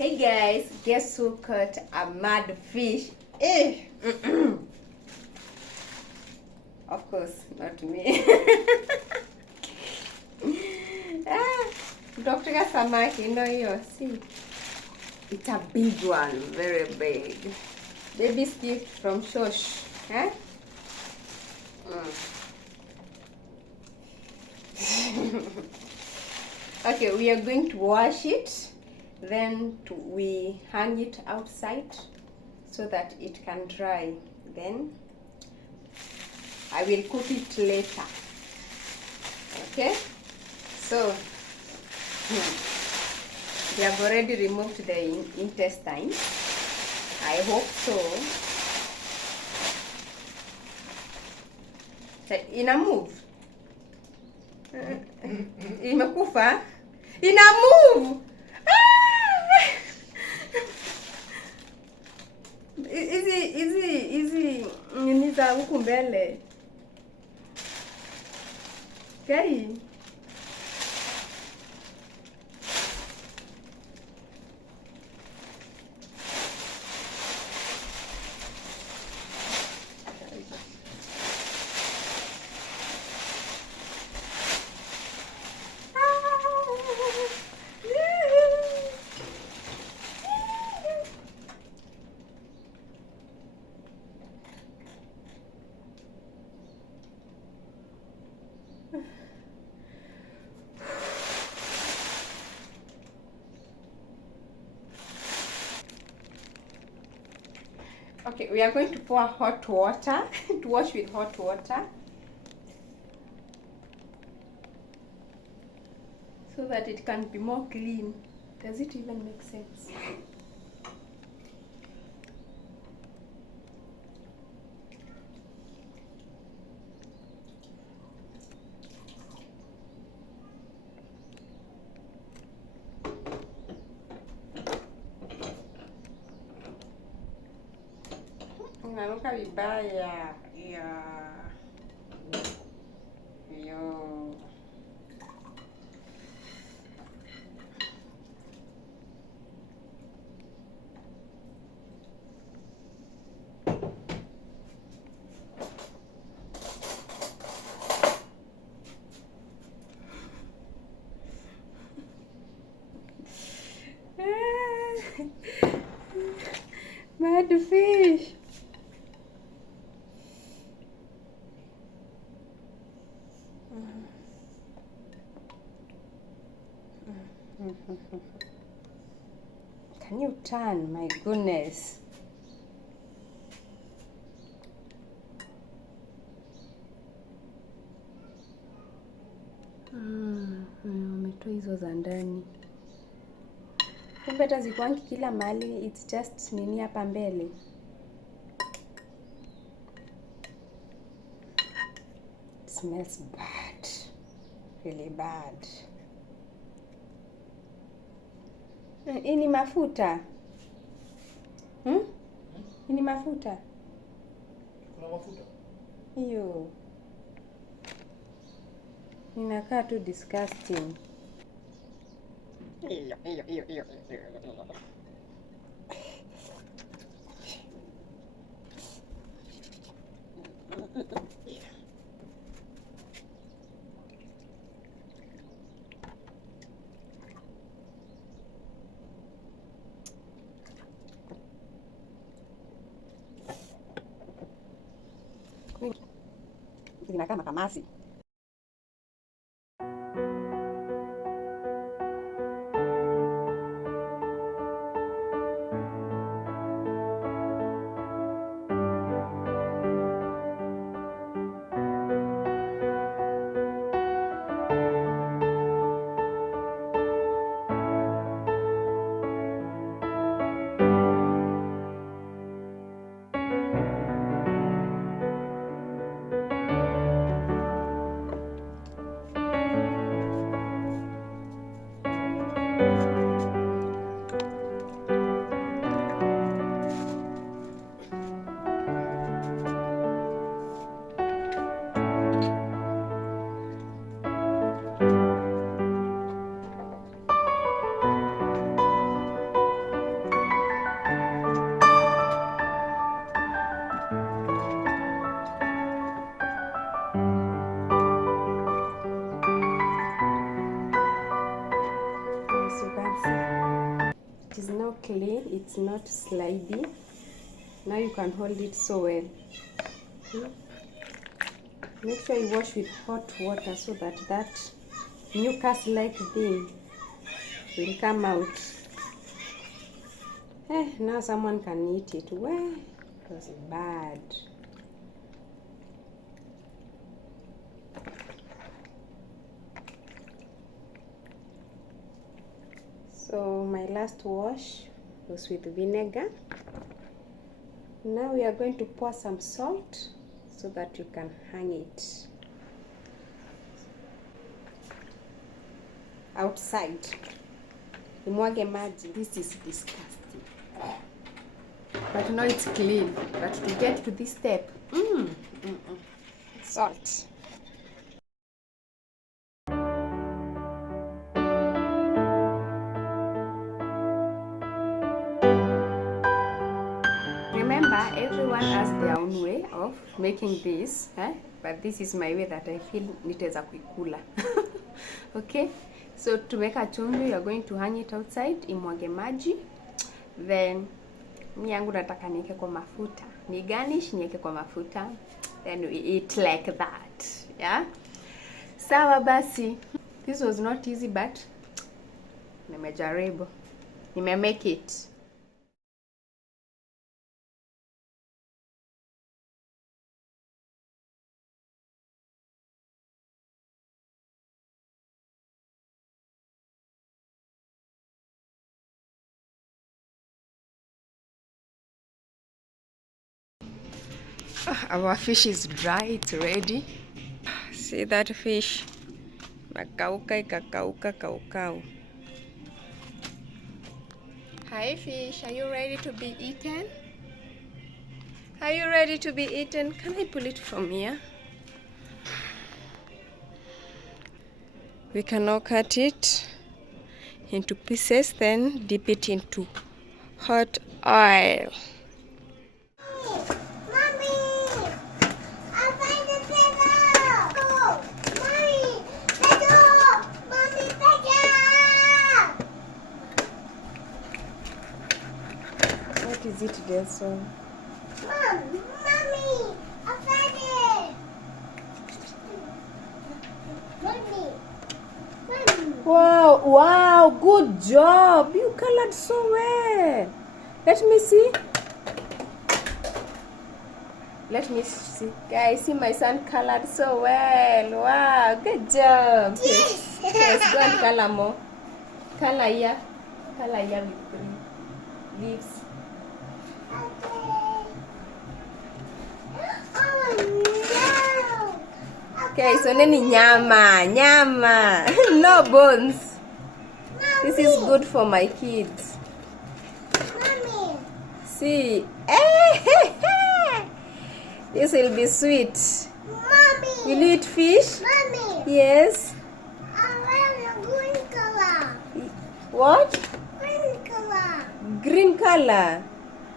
Hey guys, guess who caught a mad fish? Eh. Of course, not me. Dr. Samaki, you know you see. It's a big one, very big. Baby's gift from Shosh. Huh? Okay, we are going to wash it. Then we hang it outside so that it can dry. Then I will cook it later. Okay, so we have already removed the intestine. I hope so. Ina move. Imekufa. Ina move. Hizi nini za huku mbele. Okay. Okay, we are going to pour hot water to wash with hot water so that it can be more clean. Does it even make sense? Inanuka vibaya. Yeah. Yo. Mad fish. Can you turn? My goodness. Wametoa hizo za ndani. Kumbe hata zikuangi kila mahali, it's just nini hapa mbele. It smells bad. Really bad. Hii ni mafuta. Hii ni mafuta. Kuna mafuta? Hiyo. Inakaa tu disgusting. Iyo. Zinakaa makamasi. is now clean, it's not slidey. Now you can hold it so well. Make sure you wash with hot water so that that mucus-like thing will come out. Now someone can eat it. Well, it was bad. So my last wash was with vinegar. Now we are going to pour some salt so that you can hang it outside. Imwage maji. This is disgusting. But now it's clean. But to get to this step, salt. Remember, everyone has their own way of making this, but this is my way that I feel nitaweza kuikula. Okay, so to make a chumvi, you are going to hang it outside, imwage maji. Then mi yangu nataka niweke kwa mafuta. Ni garnish niweke kwa mafuta. Then we eat like that. Yeah? Sawa basi. This was not easy, but nimejaribu. Make it. Our fish is dry, it's ready. See that fish? Makauka ikakauka kaukau. Hi fish, are you ready to be eaten? Are you ready to be eaten? Can I pull it from here? We can now cut it into pieces, then dip it into hot oil. What is it there, so? Mommy, I found it. Mommy. Wow, good job. You colored so well. Let me see. Guys, see my son colored so well. Wow, good job. Yes, go and color more. Color here with green leaves. Okay, so nini nyama. No bones. This is good for my kids. Mommy. See. This will be sweet. Mommy. Will you eat fish? Mommy. Yes. I want a green color. What? Green color. Green color.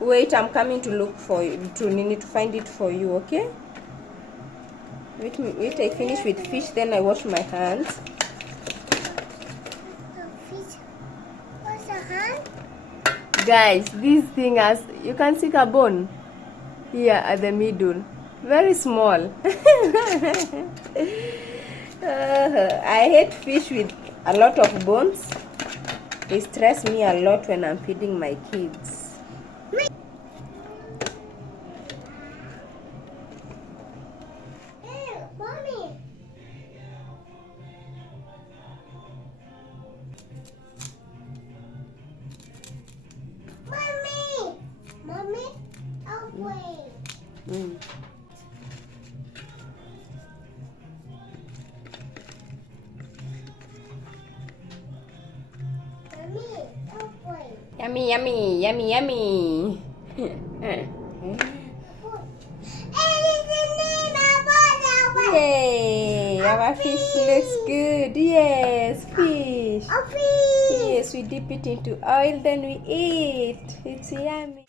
Wait, I'm coming to look for you. To find it for you, okay? Wait, I finish with fish, then I wash my hands. The fish. What's the hand? Guys, this thing has, you can see a bone here at the middle. Very small. I hate fish with a lot of bones. They stress me a lot when I'm feeding my kids. Hey, Mommy. Mommy, I'll wait. Mommy, I'll wait. Yummy. Yay! Our fish looks good. Yes, fish. A fish. Yes, we dip it into oil, then we eat. It's yummy.